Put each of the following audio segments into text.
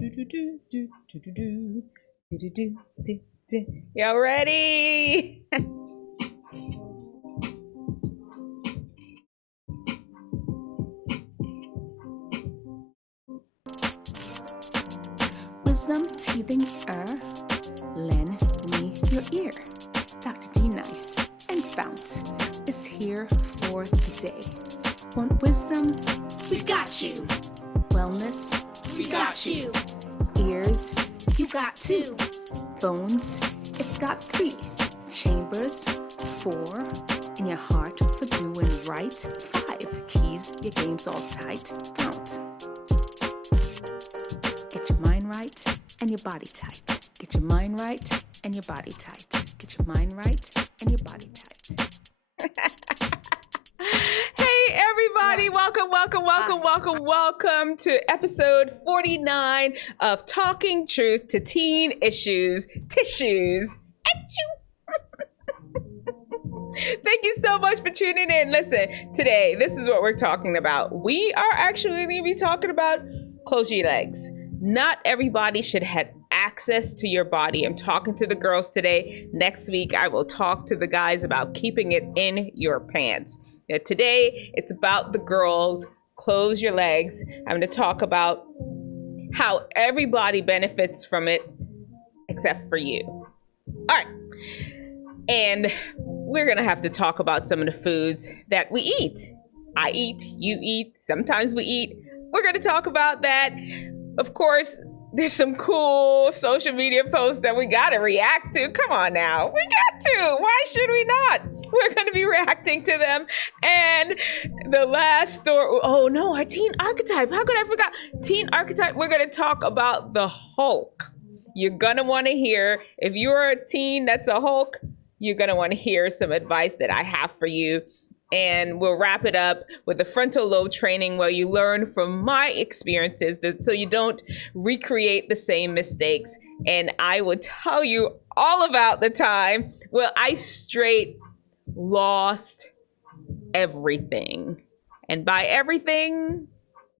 Y'all ready? Wisdomteethinger, lend me your ear. Dr. D Nice and FOUNT is here for the day. Want wisdom? We got you. Wellness? We got you. Ears? You got two. Phones? It's got 3. Chambers? 4. In your heart for doing right? 5. Keys? Your game's all tight? FOUNT. Get your mind right and your body tight. Get your mind right and your body tight. Get your mind right and your body tight. Hey everybody, welcome to episode 49 of Talking Truth to Teen Issues, Tissues. Thank you so much for tuning in. Listen, today, this is what we're talking about. We are actually going to be talking about close your legs. Not everybody should have access to your body. I'm talking to the girls today. Next week, I will talk to the guys about keeping it in your pants. Now, today, it's about the girls. Close your legs. I'm going to talk about how everybody benefits from it except for you. All right. And we're going to have to talk about some of the foods that we eat. I eat, you eat, sometimes we eat. We're going to talk about that. Of course, there's some cool social media posts that we got to react to. Come on now. We got to. Why should we not? We're going to be reacting to them. And the last story. Oh, no, our teen archetype. How could I forget? Teen archetype. We're going to talk about the Hulk. You're going to want to hear, if you're a teen that's a Hulk, you're going to want to hear some advice that I have for you. And we'll wrap it up with the frontal lobe training where you learn from my experiences so you don't recreate the same mistakes. And I will tell you all about the time where I straight lost everything. And by everything,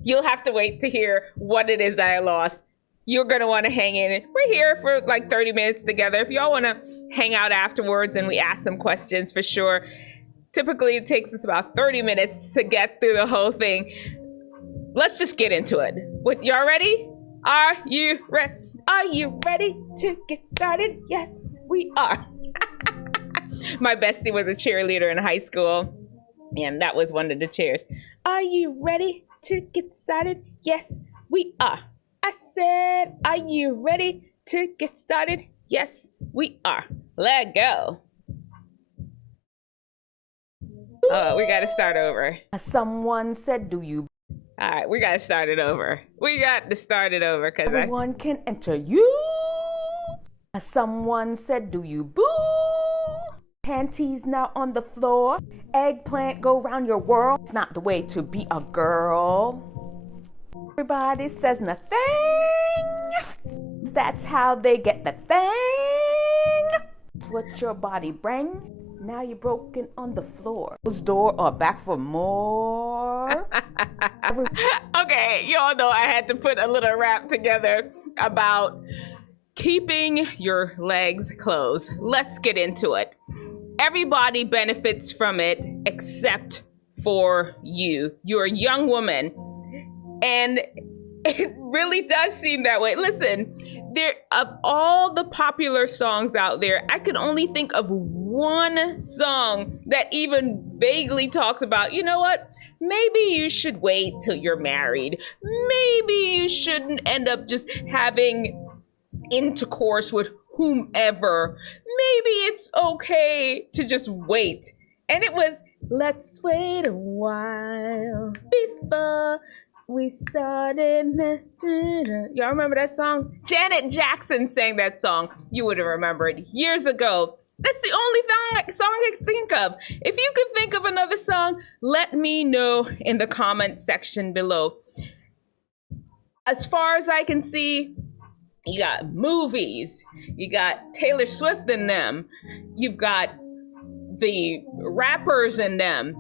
you'll have to wait to hear what it is that I lost. You're going to want to hang in. We're here for like 30 minutes together. If y'all want to hang out afterwards and we ask some questions for sure. Typically, it takes us about 30 minutes to get through the whole thing. Let's just get into it. What, y'all ready? Are you ready? Are you ready to get started? Yes, we are. My bestie was a cheerleader in high school, and that was one of the cheers. Are you ready to get started? Yes, we are. I said, are you ready to get started? Yes, we are. Let go. Oh, we got to start over. Someone said, do you? All right, we got to start it over. We got to start it over because Everyone can enter you. Someone said, do you boo? Panties now on the floor. Eggplant go round your world. It's not the way to be a girl. Everybody says nothing. That's how they get the thing. It's what your body brings. Now you're broken on the floor. Close door or back for more. Okay, y'all know I had to put a little rap together about keeping your legs closed. Let's get into it. Everybody benefits from it except for you. You're a young woman. And it really does seem that way. Listen, there of all the popular songs out there, I can only think of one song that even vaguely talks about, you know what? Maybe you should wait till you're married. Maybe you shouldn't end up just having intercourse with whomever. Maybe it's okay to just wait. And it was, let's wait a while before we started. Y'all remember that song? Janet Jackson sang that song. You would have remembered years ago. That's the only song I can think of. If you can think of another song, let me know in the comment section below. As far as I can see, you got movies, you got Taylor Swift in them, you've got the rappers in them.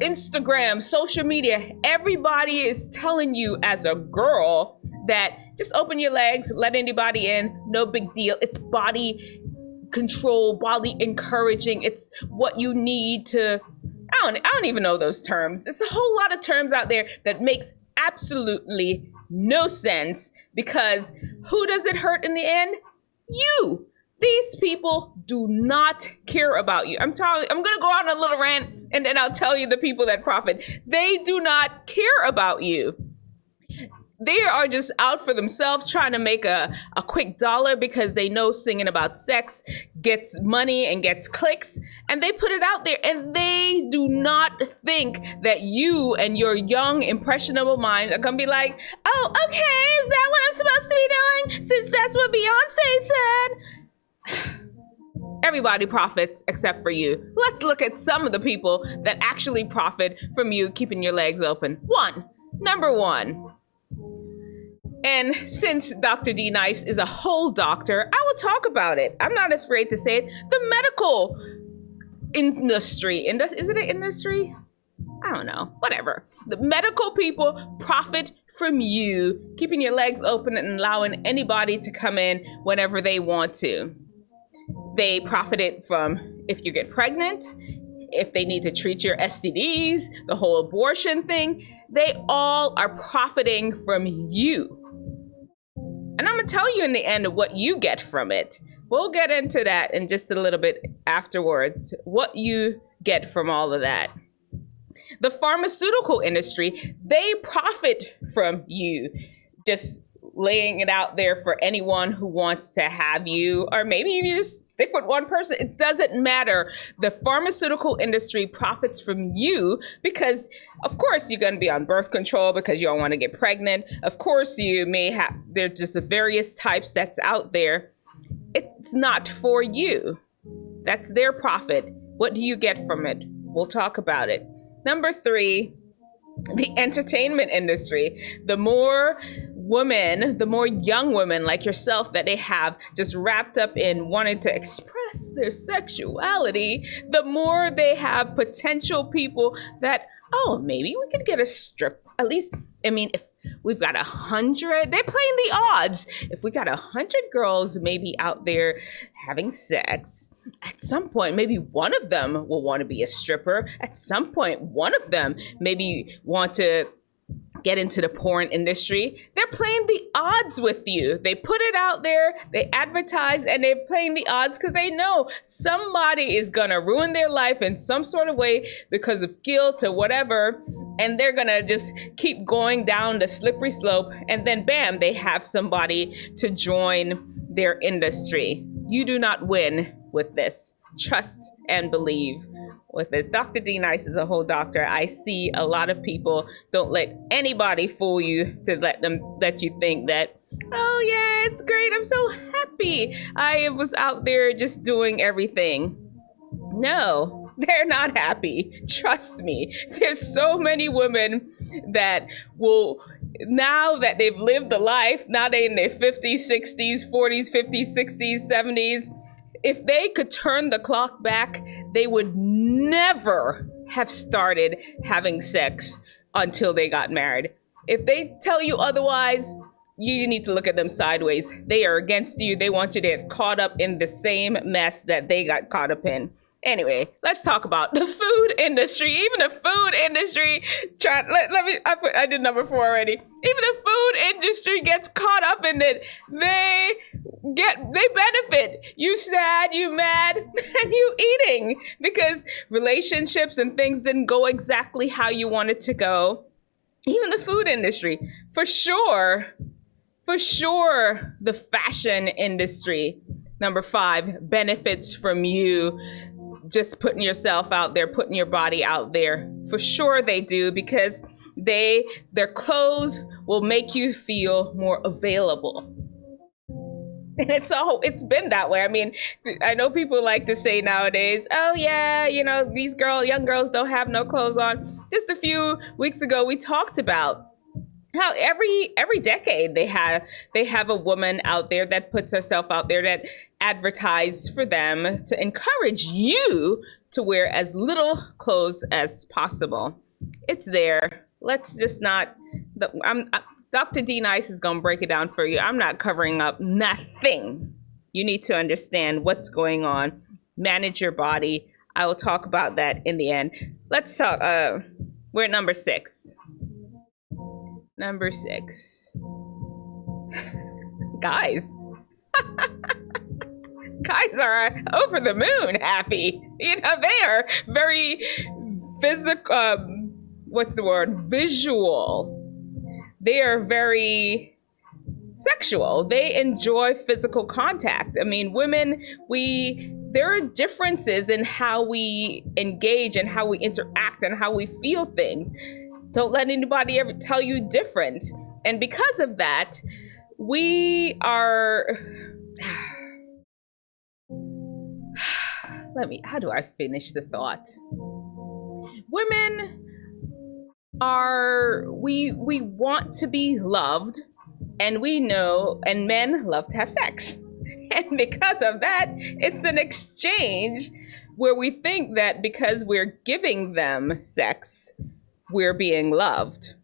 Instagram, social media, everybody is telling you as a girl that just open your legs, let anybody in, no big deal. It's body control, body encouraging. It's what you need to, I don't even know those terms. There's a whole lot of terms out there that makes absolutely no sense, because who does it hurt in the end? You. These people do not care about you. I'm gonna go on a little rant and then I'll tell you the people that profit. They do not care about you. They are just out for themselves, trying to make a quick dollar because they know singing about sex gets money and gets clicks, and they put it out there, and they do not think that you and your young, impressionable mind are gonna be like, oh, okay, is that what I'm supposed to be doing? Since that's what Beyonce said. Everybody profits except for you. Let's look at some of the people that actually profit from you keeping your legs open. Number one. And since Dr. D Nice is a whole doctor, I will talk about it. I'm not afraid to say it. The medical industry. Is it an industry? I don't know. Whatever. The medical people profit from you keeping your legs open and allowing anybody to come in whenever they want to. They profited from if you get pregnant, if they need to treat your STDs, the whole abortion thing. They all are profiting from you. And I'm gonna tell you in the end what you get from it. We'll get into that in just a little bit afterwards, what you get from all of that. The pharmaceutical industry, they profit from you just laying it out there for anyone who wants to have you, or maybe you just stick with one person. It doesn't matter. The pharmaceutical industry profits from you because, of course, you're going to be on birth control because you don't want to get pregnant. Of course, you may have, there's just the various types that's out there. It's not for you. That's their profit. What do you get from it? We'll talk about it. Number three, the entertainment industry. The more women, the more young women like yourself that they have just wrapped up in wanting to express their sexuality, the more they have potential people that, oh, maybe we could get a strip. At least, I mean, if we've got 100, they're playing the odds. If we got 100 girls maybe out there having sex, at some point, maybe one of them will want to be a stripper. At some point, one of them maybe want to get into the porn industry. They're playing the odds with you. They put it out there, they advertise, and they're playing the odds because they know somebody is gonna ruin their life in some sort of way because of guilt or whatever, and they're gonna just keep going down the slippery slope, and then bam, they have somebody to join their industry. You do not win with this. Trust and believe with this. Dr. D Nice is a whole doctor. I see a lot of people don't let anybody fool you to let you think that, oh yeah, it's great, I'm so happy I was out there just doing everything. No, they're not happy. Trust me. There's so many women that will, now that they've lived the life, now they're in their 50s, 60s, 40s, 50s, 60s, 70s, if they could turn the clock back, they would never have started having sex until they got married. If they tell you otherwise, you need to look at them sideways. They are against you. They want you to get caught up in the same mess that they got caught up in. Anyway, let's talk about the food industry. Even the food industry, I did number 4 already. Even the food industry gets caught up in it. They benefit. You sad, you mad, and you eating because relationships and things didn't go exactly how you wanted to go. Even the food industry, for sure, the fashion industry, number 5, benefits from you just putting yourself out there, putting your body out there. For sure they do, because their clothes will make you feel more available. And it's been that way. I mean, I know people like to say nowadays, oh yeah, you know, these young girls don't have no clothes on. Just a few weeks ago, we talked about how every decade they have a woman out there that puts herself out there, that advertises for them to encourage you to wear as little clothes as possible. It's there. Let's just not, Dr. D Nice is gonna break it down for you. I'm not covering up nothing. You need to understand what's going on. Manage your body. I will talk about that in the end. Let's talk, we're at number 6. Number 6. Guys. Guys are over the moon happy. You know, they are very physical, what's the word? Visual. They are very sexual. They enjoy physical contact. I mean, women, there are differences in how we engage and how we interact and how we feel things. Don't let anybody ever tell you different. And because of that, we are, how do I finish the thought? Women are, we want to be loved, and we know, and men love to have sex. And because of that, it's an exchange where we think that because we're giving them sex, we're being loved.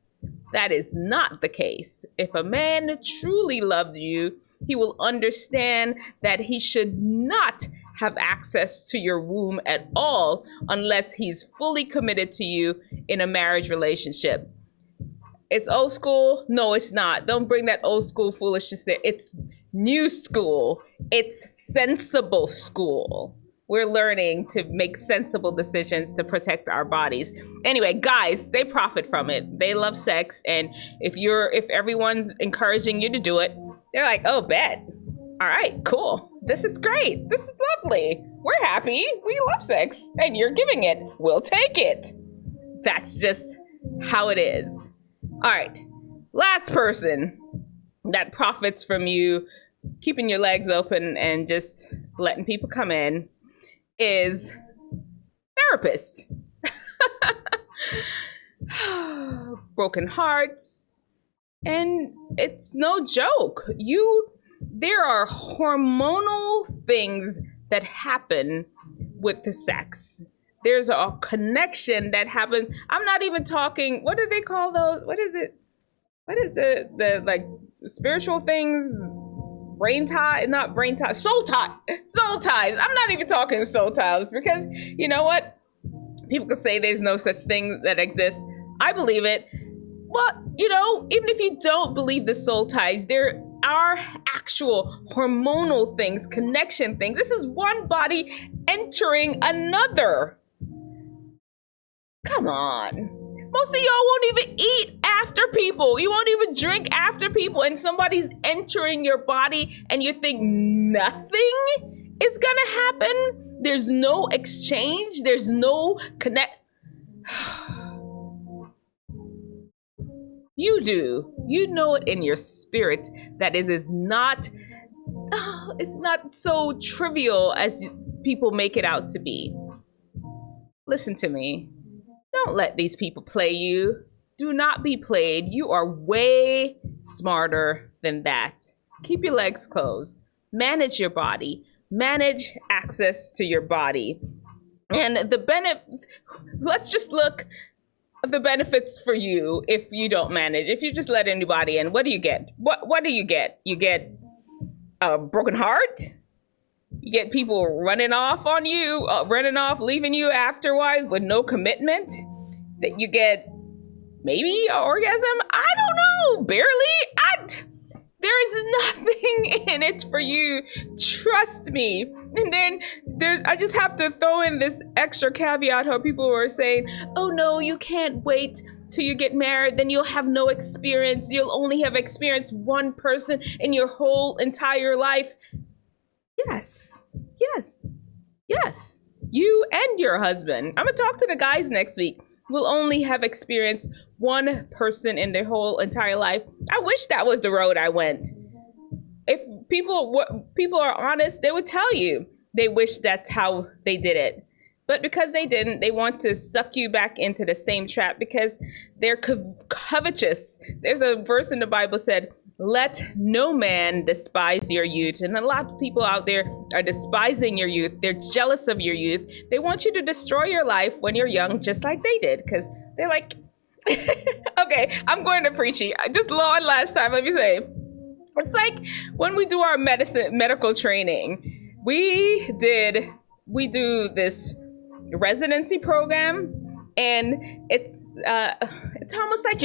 That is not the case. If a man truly loved you, he will understand that he should not have access to your womb at all unless he's fully committed to you in a marriage relationship. It's old school? No, it's not. Don't bring that old school foolishness there. It's new school. It's sensible school. We're learning to make sensible decisions to protect our bodies. Anyway, guys, they profit from it. They love sex, and if everyone's encouraging you to do it, they're like, oh, bet. All right, cool. This is great. This is lovely. We're happy. We love sex, and you're giving it. We'll take it. That's just how it is. All right, last person that profits from you keeping your legs open and just letting people come in is therapist. Broken hearts, and it's no joke. There are hormonal things that happen with the sex. There's a connection that happens. I'm not even talking, what do they call those? What is it? What is the like spiritual things? Brain tie, not brain tie, soul tie, soul ties. I'm not even talking soul ties because you know what? People can say there's no such thing that exists. I believe it. Well, you know, even if you don't believe the soul ties, there are actual hormonal things, connection things. This is one body entering another. Come on. Most of y'all won't even eat after people. You won't even drink after people, and somebody's entering your body and you think nothing is gonna happen. There's no exchange. There's no connect. You do. You know it in your spirit that it is not, it's not so trivial as people make it out to be. Listen to me. Don't let these people play you. Do not be played. You are way smarter than that. Keep your legs closed. Manage your body. Manage access to your body. And let's just look at the benefits for you if you don't manage. If you just let anybody in, what do you get? What do you get? You get a broken heart? You get people running off on you, leaving you afterwards with no commitment. That you get maybe an orgasm? I don't know, barely. There is nothing in it for you. Trust me. And then I just have to throw in this extra caveat how people were saying, oh no, you can't wait till you get married, then you'll have no experience. You'll only have experienced one person in your whole entire life. Yes, yes, yes. You and your husband. I'm gonna talk to the guys next week. Will only have experienced one person in their whole entire life. I wish that was the road I went. If people are honest, they would tell you they wish that's how they did it. But because they didn't, they want to suck you back into the same trap because they're covetous. There's a verse in the Bible said, let no man despise your youth. And a lot of people out there are despising your youth. They're jealous of your youth. They want you to destroy your life when you're young, just like they did, because they're like, okay, I'm going to preachy. Just one last time, let me say, it's like when we do our medical training, we do this residency program, and it's almost like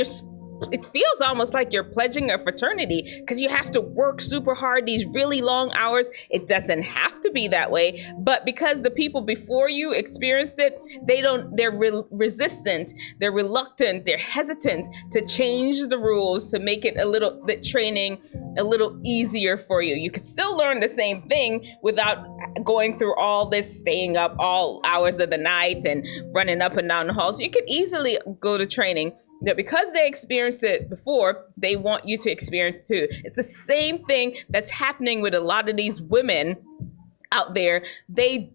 it feels almost like you're pledging a fraternity, because you have to work super hard, these really long hours. It doesn't have to be that way, but because the people before you experienced it, they're resistant, they're reluctant, they're hesitant to change the rules to make it the training a little easier for you. You could still learn the same thing without going through all this, staying up all hours of the night and running up and down the halls. You could easily go to training. That because they experienced it before, they want you to experience too. It's the same thing that's happening with a lot of these women out there. They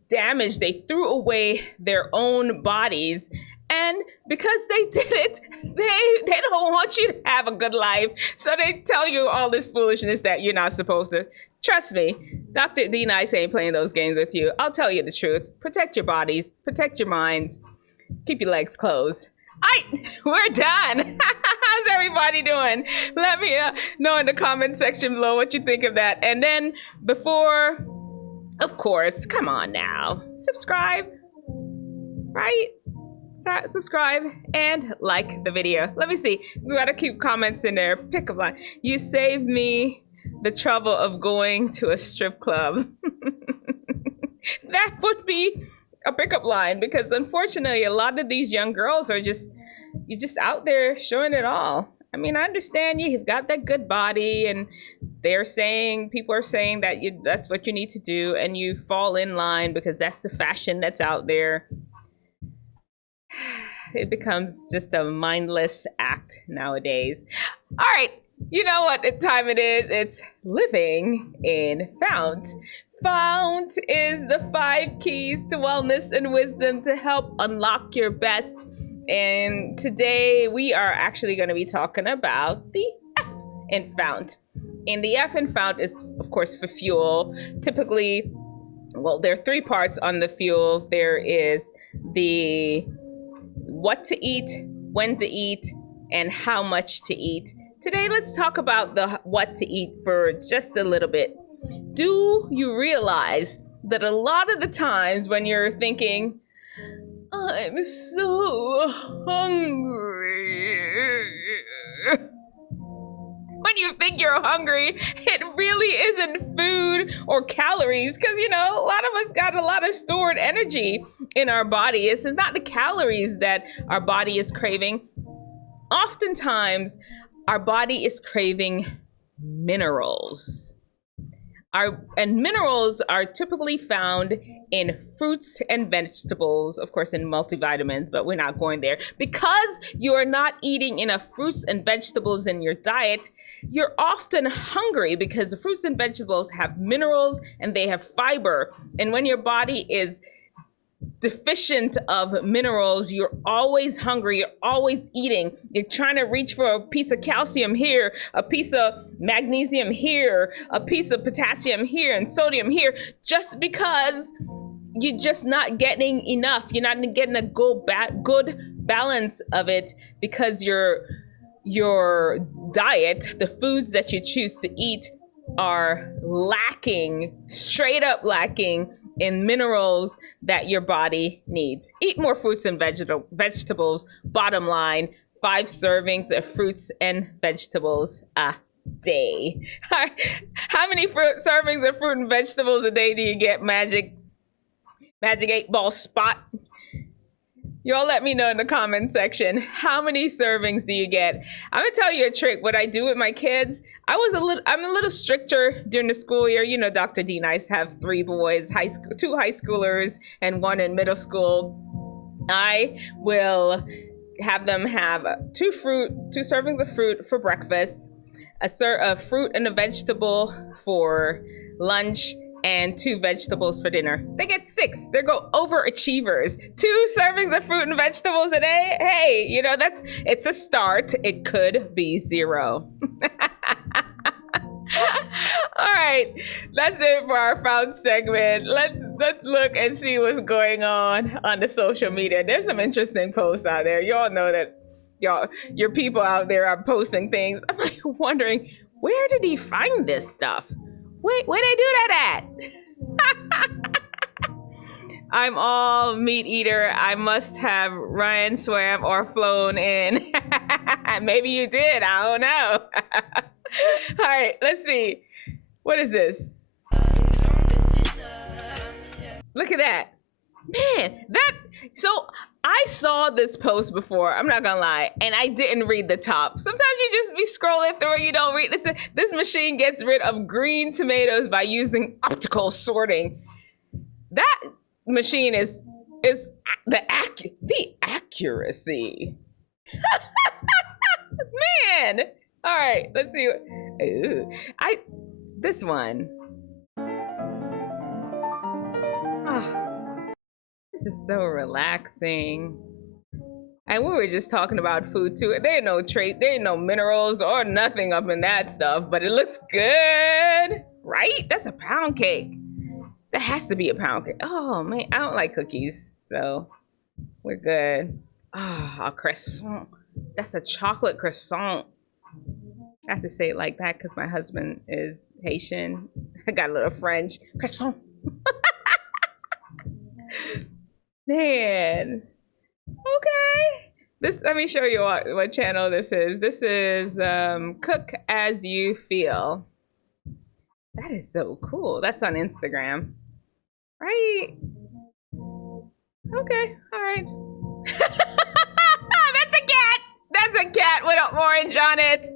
threw away their own bodies, and because they did it, they don't want you to have a good life. So they tell you all this foolishness that you're not supposed to. Trust me, Dr. D Nice ain't playing those games with you. I'll tell you the truth. Protect your bodies, protect your minds, keep your legs closed. We're done. How's everybody doing? Let me know in the comment section below what you think of that. And then before, of course, come on now, subscribe, right? Subscribe and like the video. Let me see. We gotta keep comments in there. Pick a line. You saved me the trouble of going to a strip club. That would be a pickup line, because unfortunately a lot of these young girls are you're just out there showing it all. I mean, I understand you've got that good body, and people are saying that that's what you need to do, and you fall in line because that's the fashion that's out there. It becomes just a mindless act nowadays. All right, you know what time it is. It's living in FOUNT. FOUNT is the 5 keys to wellness and wisdom to help unlock your best. And today we are actually going to be talking about the F in FOUNT. And the F in FOUNT is, of course, for fuel. Typically, well, there are 3 parts on the fuel. There is the what to eat, when to eat, and how much to eat. Today, let's talk about the what to eat for just a little bit. Do you realize that a lot of the times when you're thinking, I'm so hungry, when you think you're hungry, it really isn't food or calories, because, you know, a lot of us got a lot of stored energy in our body. It's not the calories that our body is craving. Oftentimes, our body is craving minerals. And minerals are typically found in fruits and vegetables, of course in multivitamins, but we're not going there. Because you're not eating enough fruits and vegetables in your diet, you're often hungry, because the fruits and vegetables have minerals and they have fiber. And when your body is deficient of minerals, you're always hungry, you're always eating, you're trying to reach for a piece of calcium here, a piece of magnesium here, a piece of potassium here, and sodium here, just because you're just not getting enough. You're not getting a good balance of it, because your diet, the foods that you choose to eat, are lacking, straight up lacking in minerals that your body needs. Eat more fruits and vegetables. Bottom line, 5 servings of fruits and vegetables a day. How many servings of fruit and vegetables a day do you get, Magic 8-Ball Spot? Y'all let me know in the comment section. How many servings do you get? I'm gonna tell you a trick. What I do with my kids, I'm a little stricter during the school year. You know, Dr. D Nice have 3 boys, 2 high schoolers and 1 in middle school. I will have them have 2 servings of fruit for breakfast, a fruit and a vegetable for lunch, and 2 vegetables for dinner. They get 6. They go overachievers. 2 servings of fruit and vegetables a day. Hey, you know, it's a start. It could be 0. All right, that's it for our found segment. Let's look and see what's going on the social media. There's some interesting posts out there. Y'all know that your people out there are posting things. I'm like wondering, where did he find this stuff? Wait, where they do that at? I'm all meat eater. I must have Ryan swam or flown in. Maybe you did. I don't know. All right, let's see. What is this? Look at that. Man, so I saw this post before, I'm not gonna lie, and I didn't read the top. Sometimes you just be scrolling through and you don't read. This machine gets rid of green tomatoes by using optical sorting. That machine is the accuracy. Man. All right, let's see. This one. This is so relaxing. And we were just talking about food too. There ain't no minerals or nothing up in that stuff, but it looks good, right? That's a pound cake. That has to be a pound cake. Oh man, I don't like cookies, so we're good. A croissant. That's a chocolate croissant. I have to say it like that because my husband is Haitian. I got a little French. Croissant. Man. Okay. Let me show you what channel this is. This is Cook As You Feel. That is so cool. That's on Instagram. Right? Okay. All right. That's a cat. That's a cat with an orange on it.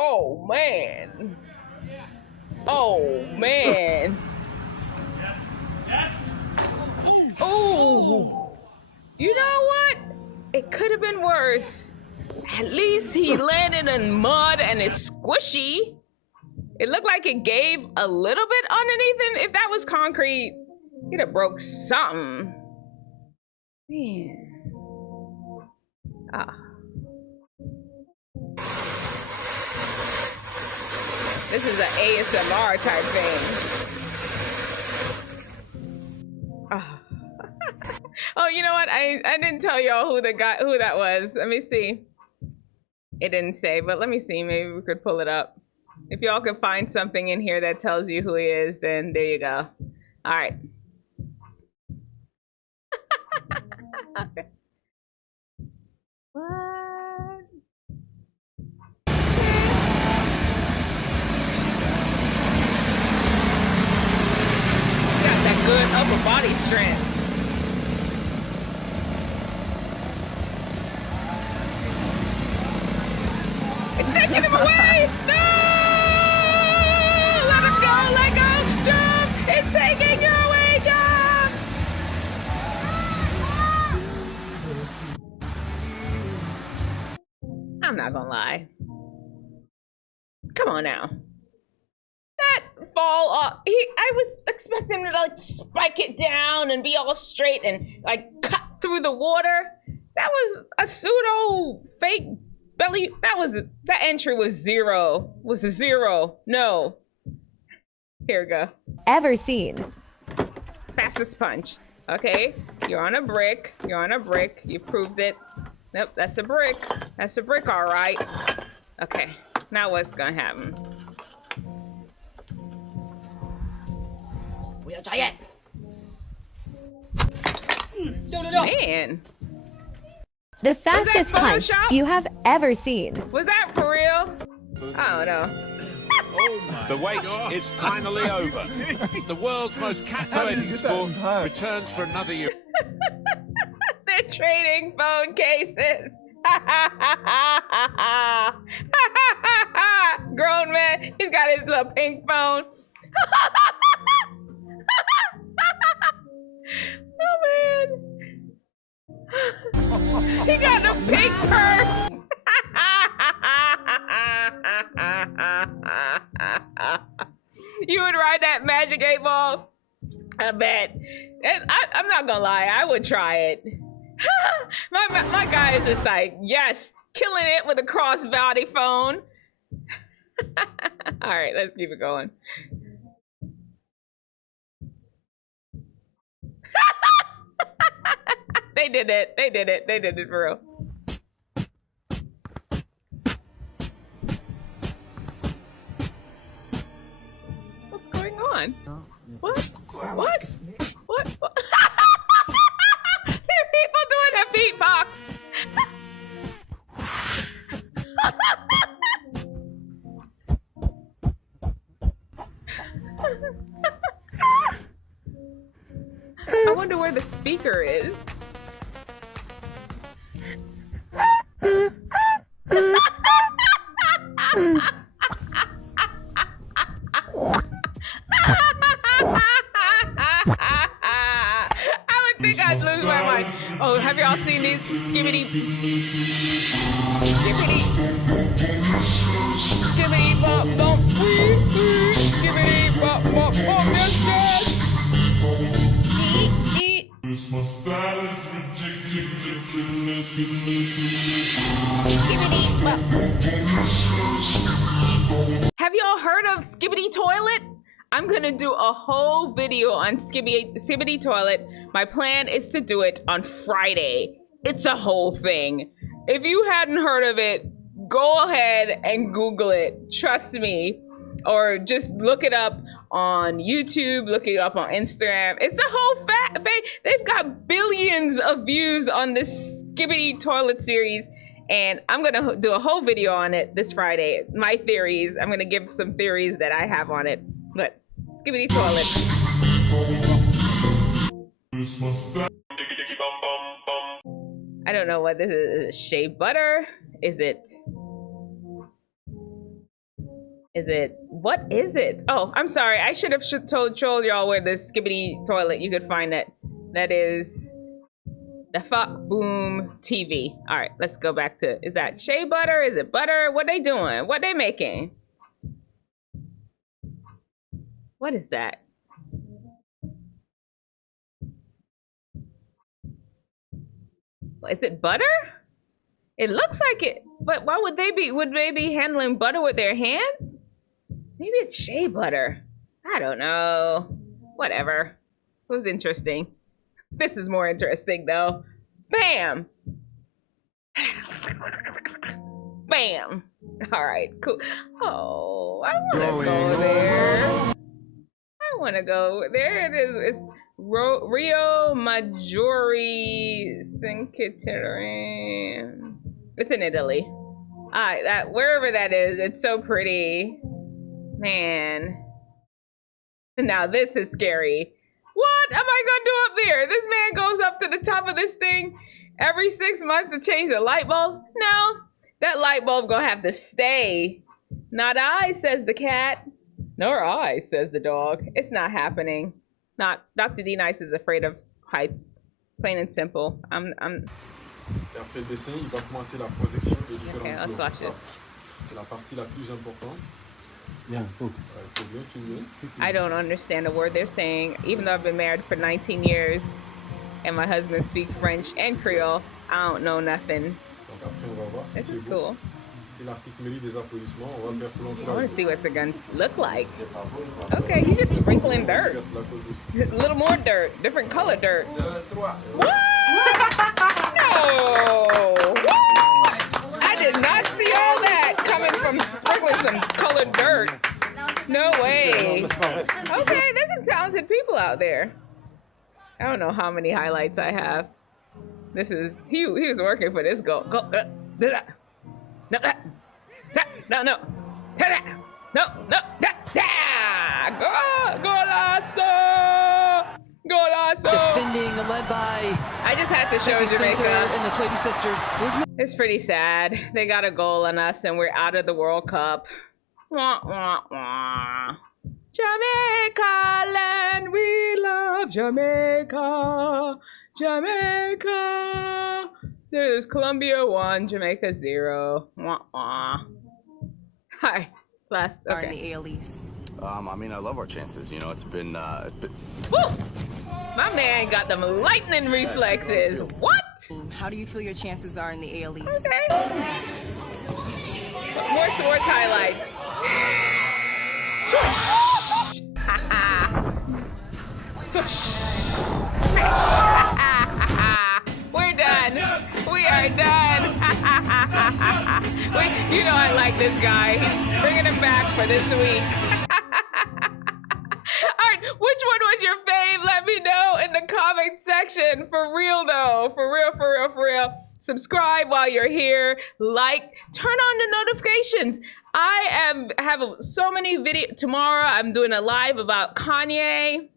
Oh man. Oh man. Yes. Oh. You know what? It could have been worse. At least he landed in mud and it's squishy. It looked like it gave a little bit underneath him. If that was concrete, it'd have broke something. Man. This is an ASMR type thing. Oh, you know what? I didn't tell y'all who that was. Let me see. It didn't say, but let me see. Maybe we could pull it up. If y'all could find something in here that tells you who he is, then there you go. All right. Okay. What? Got that good upper body strength. It's taking him away! No! Let him go! Let go! Jump! It's taking you away! Jump! I'm not gonna lie. Come on now. That fall off. I was expecting him to like spike it down and be all straight and like cut through the water. That was a pseudo fake belly. That entry was zero. Was a zero. No. Here we go. Ever seen. Fastest punch. Okay. You're on a brick. You're on a brick. You proved it. Nope, that's a brick. That's a brick, all right. Okay. Now what's gonna happen? Man. The fastest punch you have ever seen. Was that for real? I don't know. The wait is finally over. The world's most captivating sport returns for another year. They're trading phone cases. Grown man, he's got his little pink phone. Oh man. He got the pink purse. You would ride that magic 8 ball? I bet. I'm not gonna lie, I would try it. my guy is just like, yes, killing it with a crossbody phone. All right, let's keep it going. They did it. They did it. They did it for real. What's going on? What? What? What? There are people doing a beatbox. I wonder where the speaker is. I would think I'd lose my mind. Oh, have y'all seen these skibbity bop bop skibbity bop bop bop, yes yes. Eat. Skibbity bop. Have y'all heard of Skibbity Toilet? I'm gonna do a whole video on Skibbity Toilet. My plan is to do it on Friday. It's a whole thing. If you hadn't heard of it, go ahead and Google it. Trust me. Or just look it up on YouTube, look it up on Instagram. It's a whole they've got billions of views on this Skibbity Toilet series. And I'm gonna do a whole video on it this Friday. My theories. I'm gonna give some theories that I have on it. But Skibbity Toilet. I don't know what this is. Is it shea butter? Is it? What is it? Oh, I'm sorry. I should have told y'all where the Skibbity Toilet you could find it. That is the Fuck Boom TV. All right, let's go back to, is that shea butter? Is it butter? What they doing? What they making? What is that? Is it butter? It looks like it, but why would they be handling butter with their hands? Maybe it's shea butter. I don't know. Whatever. It was interesting. This is more interesting though. Bam! Bam! All right, cool. Oh, I wanna go there. I wanna go. There it is. It's Rio Maggiore Cinque. It's in Italy. That wherever that is, it's so pretty. Man. Now this is scary. What am I gonna do up there? This man goes up to the top of this thing every 6 months to change a light bulb? No, that light bulb gonna have to stay. Not I, says the cat. Nor I, says the dog. It's not happening. Not Dr. D Nice is afraid of heights. Plain and simple. I'm Et après le dessin, il va commencer la projection des différentes okay, let's watch it. C'est la partie la plus importante. Bien, il faut bien filmer. I don't understand a word they're saying, even though I've been married for 19 years and my husband speaks French and Creole. I don't know nothing. Donc après, on va voir si This is c'est cool. Si l'artiste mérite des applaudissements, on va faire I planter want to see what's it gonna look like. Okay, you just sprinkling dirt. A little more dirt, different color dirt. What? No! What? I did not see all that coming from sprinkling some colored dirt. No way. Okay, there's some talented people out there. I don't know how many highlights I have. This is, he was working for this goal. Go, no, no. Golazo! Golazo! Defending, led by I just had to show Jamaica. And the Swaby sisters. It's pretty sad. They got a goal on us and we're out of the World Cup. Wah, wah, wah. Jamaica land, we love Jamaica. Jamaica. This is Colombia 1, Jamaica 0. Wah, wah. Hi. Last. Are in Okay. the ALEs. I mean, I love our chances. You know, it's been. Woo! My man got them lightning reflexes. What? How do you feel your chances are in the AL East? Okay. More sports highlights. Swoosh! Swoosh! We're done. We are done. You know I like this guy. Bringing him back for this week. All right, which one was your fave? Let me know in the comment section. For real though, for real, for real, for real. Subscribe while you're here. Like, turn on the notifications. I have so many videos. Tomorrow I'm doing a live about Kanye.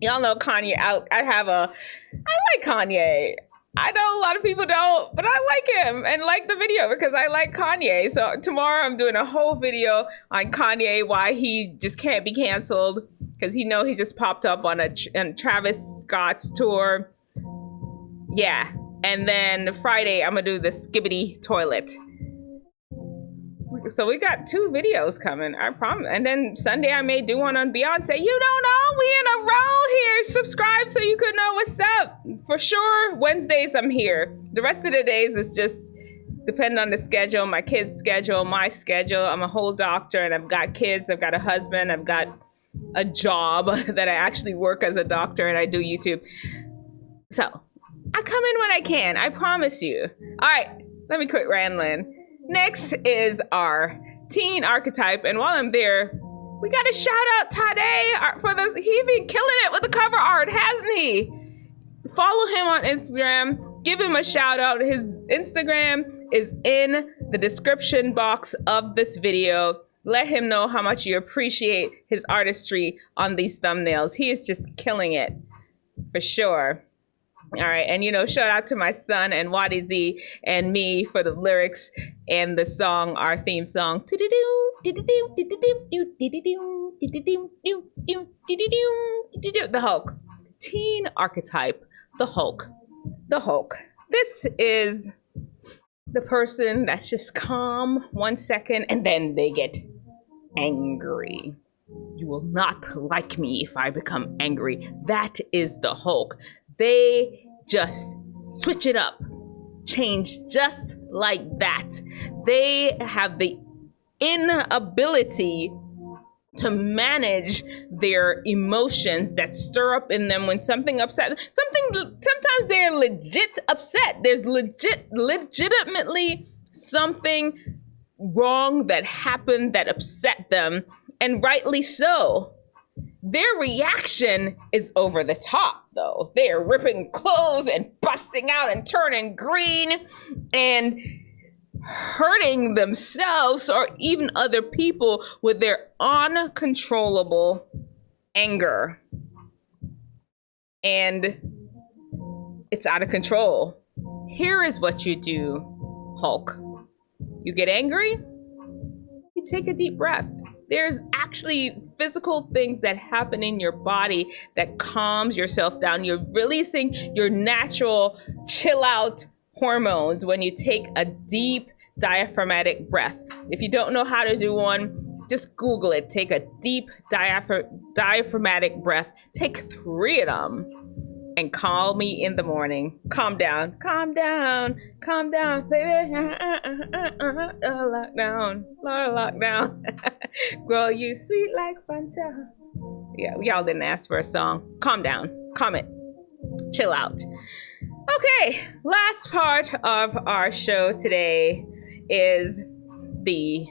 Y'all know Kanye. I like Kanye. I know a lot of people don't, but I like him and like the video because I like Kanye. So tomorrow I'm doing a whole video on Kanye, why he just can't be canceled, because he just popped up on Travis Scott's tour. Yeah, and then Friday I'm gonna do the Skibbity toilet. So we got 2 videos coming, I promise. And then Sunday I may do one on Beyonce. You don't know, we in a roll here. Subscribe so you could know what's up. For sure, Wednesdays I'm here. The rest of the days is just depending on the schedule, my kids' schedule, my schedule. I'm a whole doctor and I've got kids, I've got a husband, I've got a job that I actually work as a doctor and I do YouTube. So I come in when I can, I promise you. All right, let me quit rambling. Next is our teen archetype, and while I'm there, we gotta shout out Tydai for this. He's been killing it with the cover art, hasn't he? Follow him on Instagram, give him a shout out. His Instagram is in the description box of this video. Let him know how much you appreciate his artistry on these thumbnails. He is just killing it, for sure. All right, and shout out to my son and Watty Z and me for the lyrics and the song, our theme song. The Hulk. Teen archetype, the Hulk. The Hulk. This is the person that's just calm 1 second and then they get angry. You will not like me if I become angry. That is the Hulk. They just switch it up, change just like that. They have the inability to manage their emotions that stir up in them when something upset. Sometimes they're legit upset. There's legitimately something wrong that happened that upset them, and rightly so. Their reaction is over the top, though. They are ripping clothes and busting out and turning green and hurting themselves or even other people with their uncontrollable anger. And it's out of control. Here is what you do, Hulk. You get angry, you take a deep breath. There's actually physical things that happen in your body that calms yourself down. You're releasing your natural chill out hormones when you take a deep diaphragmatic breath. If you don't know how to do one, just Google it. Take a deep diaphragmatic breath. Take 3 of them and call me in the morning. Calm down, calm down, calm down, baby. Lockdown, lockdown. Girl, you sweet like Fanta. Yeah, y'all didn't ask for a song. Calm down, calm it, chill out. Okay, last part of our show today is the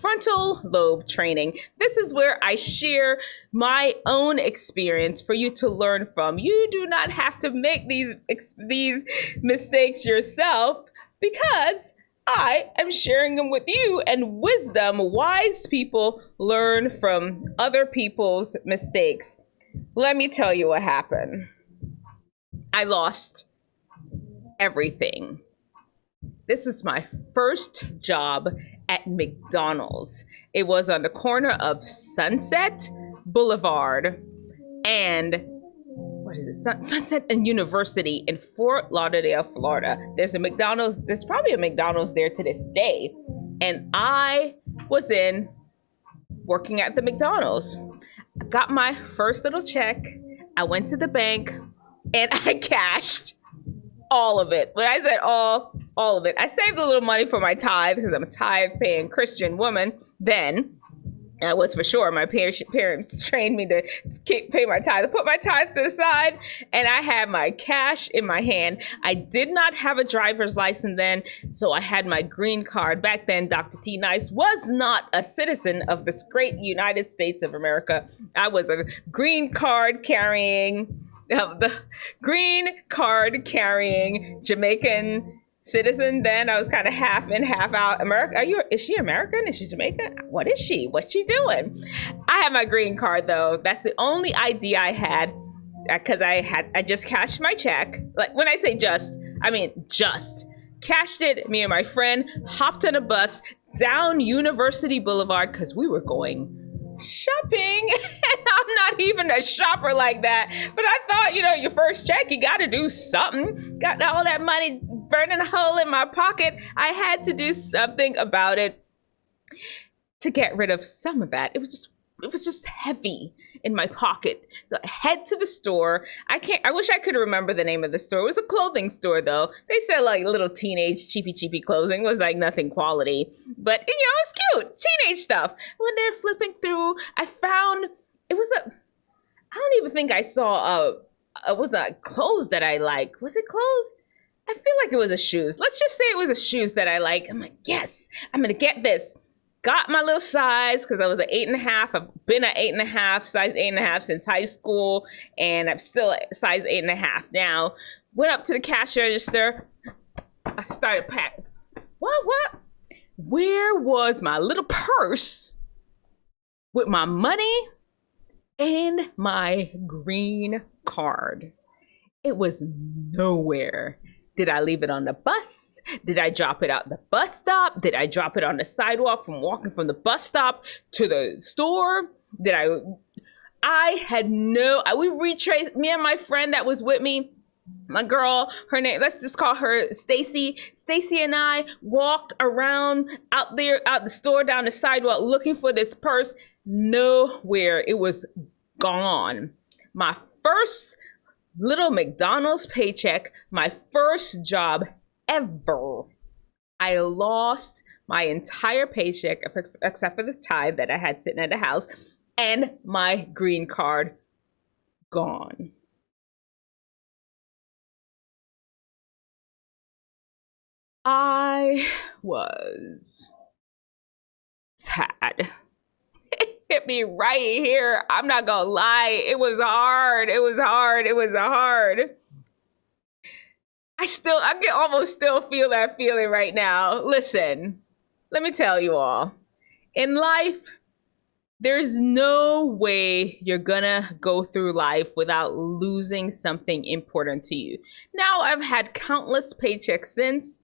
Frontal Lobe Training. This is where I share my own experience for you to learn from. You do not have to make these mistakes yourself because I am sharing them with you, and wisdom, wise people learn from other people's mistakes. Let me tell you what happened. I lost everything. This is my first job at McDonald's. It was on the corner of Sunset Boulevard and Sunset and University in Fort Lauderdale, Florida. There's a McDonald's, there's probably a McDonald's there to this day. And I was in working at the McDonald's. I got my first little check. I went to the bank and I cashed all of it. When I said all of it, I saved a little money for my tithe because I'm a tithe paying Christian woman then. That was for sure. My parents trained me to pay my tithe. I put my tithe to the side, and I had my cash in my hand. I did not have a driver's license then, so I had my green card. Back then, Dr. T. Nice was not a citizen of this great United States of America. I was a green card carrying, the green card carrying Jamaican citizen. Then I was kind of half in, half out. Is she American? Is she Jamaican? What is she? What's she doing? I had my green card though. That's the only ID I had because I just cashed my check. Like when I say just, I mean just cashed it. Me and my friend hopped on a bus down University Boulevard because we were going shopping. And I'm not even a shopper like that, but I thought, you know, your first check, you got to do something. Got all that money burning a hole in my pocket. I had to do something about it to get rid of some of that. It was just heavy in my pocket. So I head to the store. I wish I could remember the name of the store. It was a clothing store though. They sell like little teenage cheapy clothing. It was like nothing quality, but you know, it was cute. Teenage stuff. When they're flipping through, I found, I don't even think I saw it was not clothes that I like. Was it clothes? I feel like it was a shoes. Let's just say it was a shoes that I like. I'm like, yes, I'm gonna get this. Got my little size because I was at 8.5. I've been at 8.5, size 8.5 since high school, and I'm still at size 8.5 now. Went up to the cash register. I started packing. What? Where was my little purse with my money and my green card? It was nowhere. Did I leave it on the bus? Did I drop it at the bus stop? Did I drop it on the sidewalk from walking from the bus stop to the store? We retraced, me and my friend that was with me, my girl, her name, let's just call her Stacy. Stacy and I walked around out the store, down the sidewalk looking for this purse. Nowhere. It was gone. My first little McDonald's paycheck, my first job ever. I lost my entire paycheck except for the tithe that I had sitting at the house, and my green card gone. I was sad. Hit me right here. I'm not gonna lie. It was hard. I can almost still feel that feeling right now. Listen, let me tell you all. In life, there's no way you're gonna go through life without losing something important to you. Now, I've had countless paychecks since.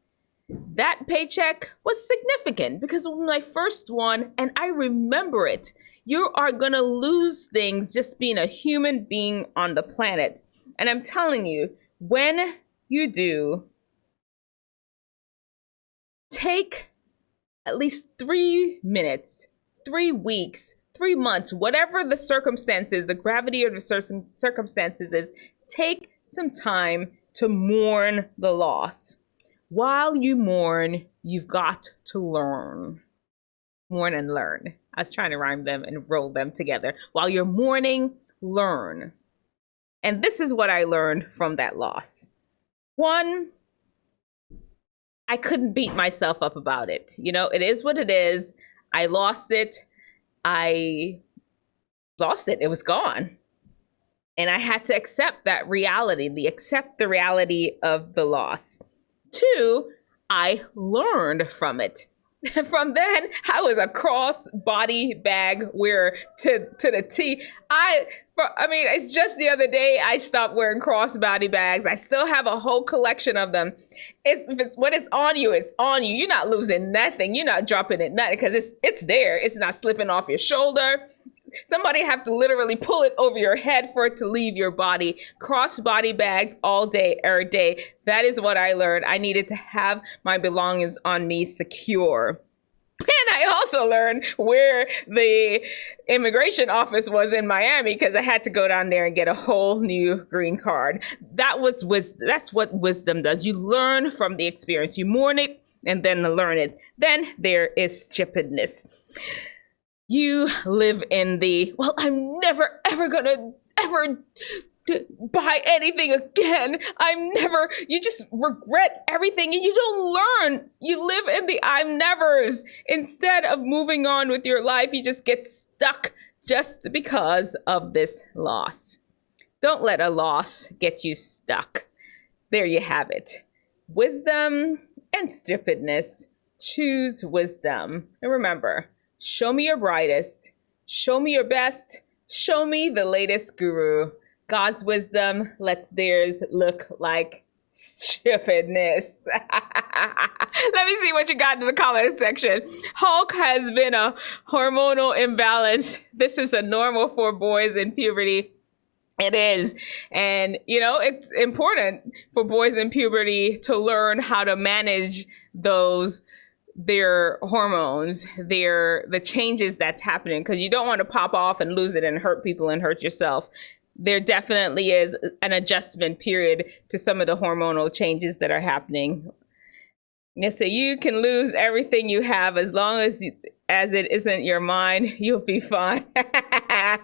That paycheck was significant because it was my first one, and I remember it. You are gonna lose things just being a human being on the planet. And I'm telling you, when you do, take at least 3 minutes, 3 weeks, 3 months, whatever the circumstances, the gravity of the circumstances is, take some time to mourn the loss. While you mourn, you've got to learn. Mourn and learn. I was trying to rhyme them and roll them together. While you're mourning, learn. And this is what I learned from that loss. 1, I couldn't beat myself up about it. You know, it is what it is. I lost it. It was gone. And I had to accept that reality, accept the reality of the loss. 2, I learned from it. From then, I was a cross-body bag wearer to the T. I mean, it's just the other day I stopped wearing cross-body bags. I still have a whole collection of them. When it's on you, it's on you. You're not losing nothing. You're not dropping it nothing because it's there. It's not slipping off your shoulder. Somebody have to literally pull it over your head for it to leave your body. Cross-body bags all day, every day. That is what I learned. I needed to have my belongings on me secure. And I also learned where the immigration office was in Miami because I had to go down there and get a whole new green card. That's what wisdom does. You learn from the experience. You mourn it and then learn it. Then there is stupidness. You live in the, well, I'm never ever gonna ever buy anything again. You just regret everything and you don't learn. You live in the I'm nevers. Instead of moving on with your life, you just get stuck just because of this loss. Don't let a loss get you stuck. There you have it. Wisdom and stupidness. Choose wisdom. And remember, show me your brightest, show me your best, show me the latest guru. God's wisdom lets theirs look like stupidness. Let me see what you got in the comment section. Hulk has been a hormonal imbalance. This is a normal for boys in puberty. It is. And, you know, it's important for boys in puberty to learn how to manage their hormones, the changes that's happening, because you don't want to pop off and lose it and hurt people and hurt yourself. There definitely is an adjustment period to some of the hormonal changes that are happening. Yeah, so you can lose everything you have as long as it isn't your mind, you'll be fine.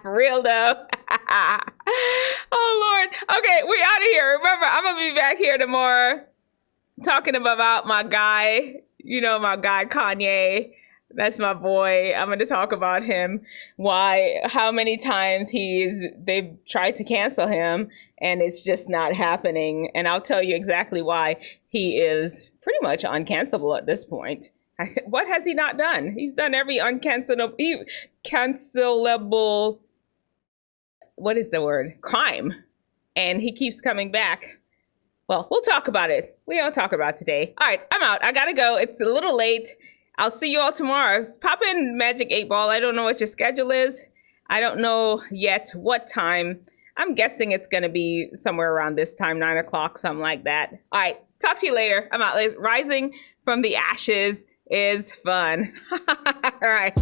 For real though. Oh Lord. Okay, we out of here. Remember, I'm gonna be back here tomorrow talking about my guy, you know, my guy Kanye. That's my boy. I'm going to talk about him. How many times they've tried to cancel him and it's just not happening. And I'll tell you exactly why he is pretty much uncancelable at this point. What has he not done? He's done every cancelable, what is the word? Crime. And he keeps coming back. Well, we'll talk about it. We all talk about it today. All right, I'm out. I got to go. It's a little late. I'll see you all tomorrow. Pop in Magic 8 Ball. I don't know what your schedule is. I don't know yet what time. I'm guessing it's going to be somewhere around this time, 9 o'clock, something like that. All right. Talk to you later. I'm out. Rising from the ashes is fun. All right.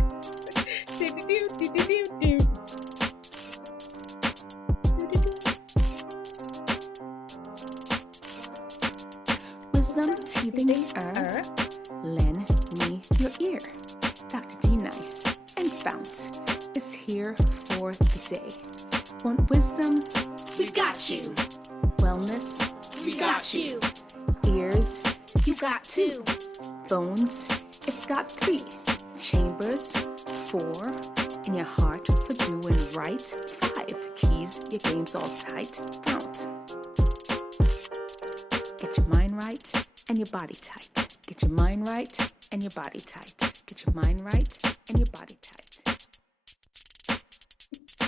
Wisdomteethinger. Lend me your ear. Dr. D Nice and FOUNT is here for the day. Want wisdom? We've got you. Wellness? We got you. Ears? You got 2. Bones? It's got 3. Chambers? 4. In your heart for doing right? 5. Keys? Your game's all tight? FOUNT. Get your mind right and your body tight. Get your mind right and your body tight. Get your mind right and your body tight.